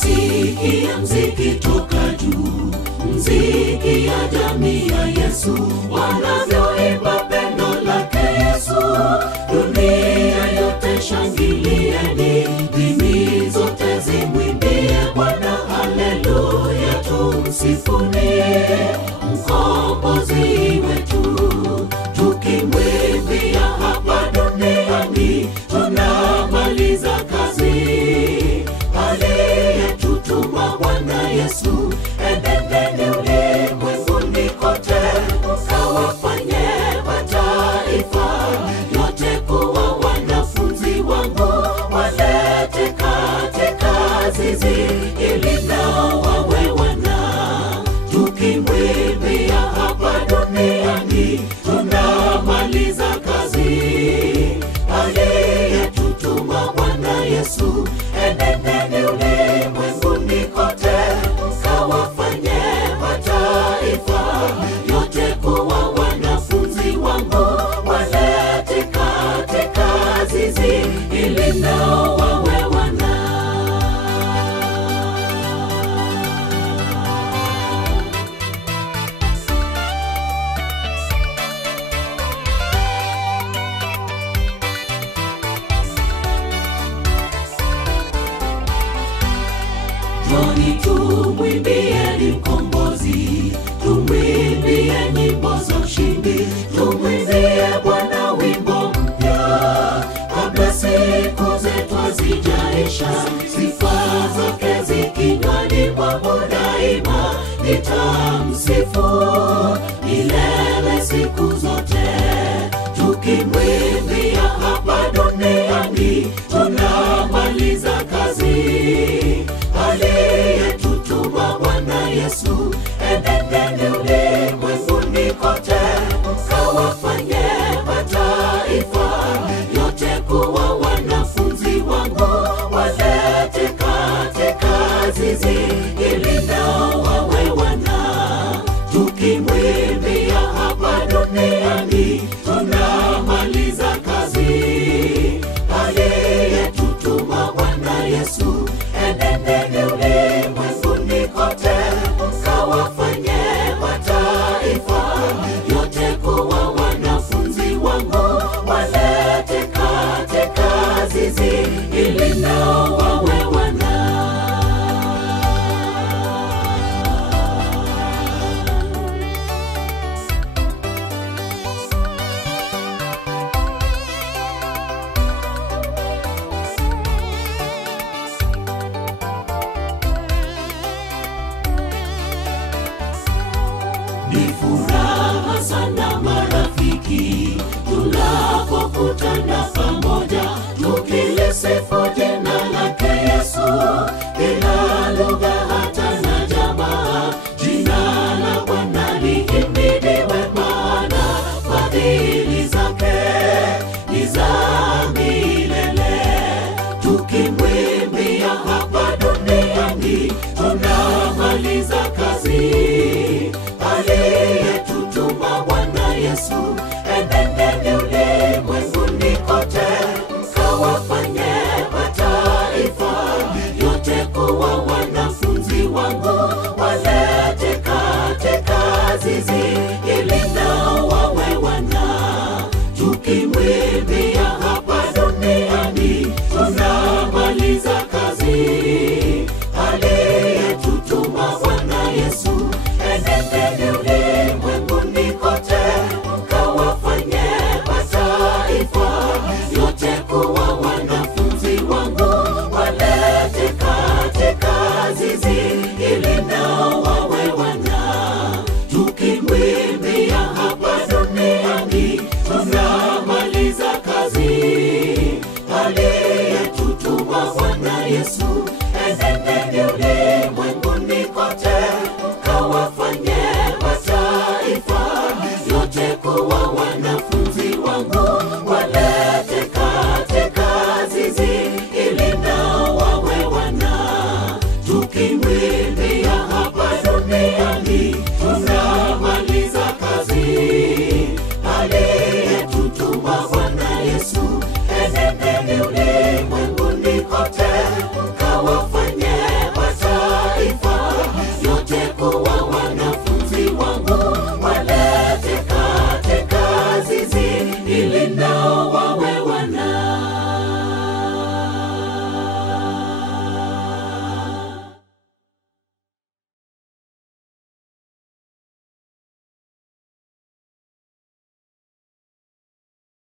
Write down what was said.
Sikia mziki toka juu, mziki ya jamii ya Yesu, wanavyoimba pendo lake Yesu. Dunia yote shangilieni, dini zote zimwimbie Bwana, haleluya tumsifuni mkombozi wetu. Tukimwimbia hapa duniani, tunamaliza kazi. Aliyetutuma Bwana Yesu, enendeni ulimwenguni kote, mkawafanye mataifa yote kuwa wanafunzi wangu. Walete katika zizi ili nao wawe wana. Tukimwimbia hapa duniani, tunamaliza kazi. Aliyetutuma Bwana Yesu, enendeni ulimwenguni kote, mkawafanye mataifa yote kuwa wanafunzi wangu. Walete katika zizi ili nao wawe wana. Njoni tumwimbieni mkombozi, tumwimbie nyimbo za ushindi, tumwimbie Bwana wimbo mpya kabla siku zetu hazijaisha. Sifa zake zikinywani mwangu daima, nitamsifu milele siku zote. Tukimwimbia hapa duniani, tunamaliza kazi. Aliyetutuma Bwana Yesu, enendeni ulimwenguni kote, mkawafanye mataifa yote kuwa wanafunzi wangu. Walete katika zizi ili nao wawe wana. Tukimwimbia hapa duniani, tunamaliza kazi. Aliyetutuma Bwana Yesu, enendeni ulimwenguni kote, mkawafanye mataifa yote kuwa wanafunzi wangu. Walete katika zizi ili nao wawe wana. Ni furaha sana marafiki, tunapokutana pamoja, tukilisifu